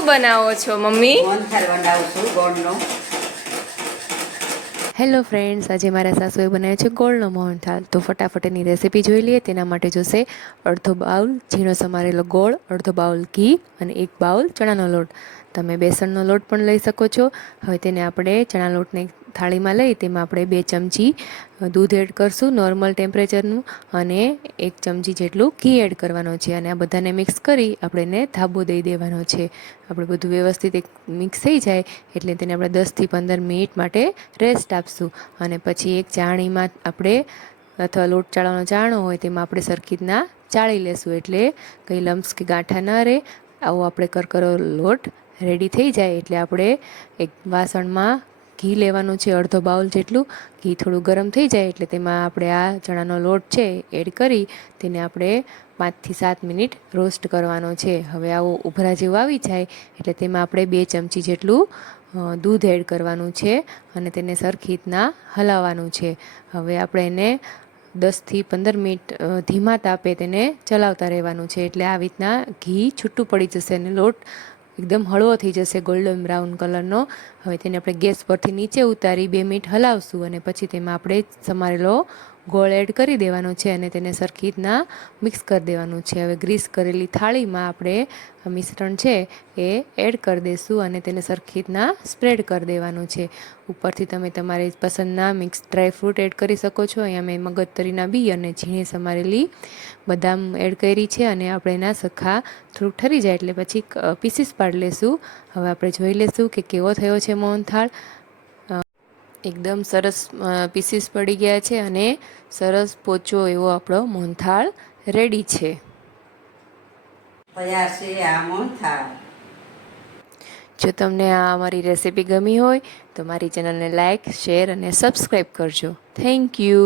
શું બનાવો છો મમ્મી? મોહનથાળ બનાવું છું ગોળનો. હેલો ફ્રેન્ડ્સ, આજે મારા સાસુએ બનાવ્યો છે ગોળનો મોહનથાળ. તો ફટાફટ એની રેસીપી જોઈ લઈએ. તેના માટે જોશે અડધો બાઉલ ઝીણો સમારેલો ગોળ, અડધો બાઉલ ઘી અને 1 બાઉલ ચણાનો લોટ. તમે બેસનનો લોટ પણ લઈ શકો છો. હવે તેને આપણે ચણા લોટને થાળીમાં લઈ તેમાં આપણે 2 ચમચી દૂધ એડ કરશું નોર્મલ ટેમ્પરેચરનું, અને 1 ચમચી જેટલું ઘી એડ કરવાનો છે. અને આ બધાને મિક્સ કરી આપણે એને ધાબો દઈ દેવાનો છે. આપણે બધું વ્યવસ્થિત મિક્સ થઈ જાય એટલે તેને આપણે 10થી 15 મિનિટ માટે રેસ્ટ આપશું. અને પછી એક ચાળણીમાં આપણે અથવા લોટ ચાળવાનો ચાળણો હોય તેમાં આપણે સરખી રીતના ચાળી લેશું, એટલે કંઈ લમ્સ કે ગાંઠા ન રહે. આવો આપણે કરકરો લોટ રેડી થઈ જાય એટલે આપણે એક વાસણમાં ઘી લેવાનું છે, અડધો બાઉલ જેટલું. ઘી થોડું ગરમ થઈ જાય એટલે તેમાં આપણે આ ચણાનો લોટ છે એડ કરી તેને આપણે 5થી 7 મિનિટ રોસ્ટ કરવાનો છે. હવે આવો ઉભરા જેવું આવી જાય એટલે તેમાં આપણે 2 ચમચી જેટલું દૂધ એડ કરવાનું છે અને તેને સરખી રીતના હલાવવાનું છે. હવે આપણે એને 10થી 15 મિનિટ ધીમા તાપે તેને ચલાવતા રહેવાનું છે, એટલે આવી રીતના ઘી છૂટું પડી જશે અને લોટ એકદમ હળવો થઈ જશે ગોલ્ડન બ્રાઉન કલરનો. હવે તેને આપણે ગેસ પરથી નીચે ઉતારી 2 મિનિટ હલાવશું અને પછી તેમાં આપણે સમારેલો ગોળ એડ કરી દેવાનો છે અને તેને સરખી રીતના મિક્સ કરી દેવાનું છે. હવે ગ્રીસ કરેલી થાળીમાં આપણે મિશ્રણ છે એ એડ કરી દઈશું અને તેને સરખી રીતના સ્પ્રેડ કરી દેવાનું છે. ઉપરથી તમે તમારી પસંદના મિક્સ ડ્રાય ફ્રૂટ એડ કરી શકો છો. અહીંયા મેં મગજતરીના બી અને ઝીણી સમારેલી બદામ એડ કરી છે અને આપણે એના સખા થોડુંક ઠરી જાય એટલે પછી પીસીસ પાડી લેશું. હવે આપણે જોઈ લેશું કે કેવો થયો છે મોહનથાળ. એકદમ સરસ પીસીસ પડી ગયા છે અને સરસ પોચો એવો આપણો મોહનથાળ રેડી છે. તૈયાર છે આ મોહનથાળ. જો તમને આ અમારી રેસીપી ગમી હોય તો મારી ચેનલને લાઇક, શેર અને સબસ્ક્રાઈબ કરજો. Thank you.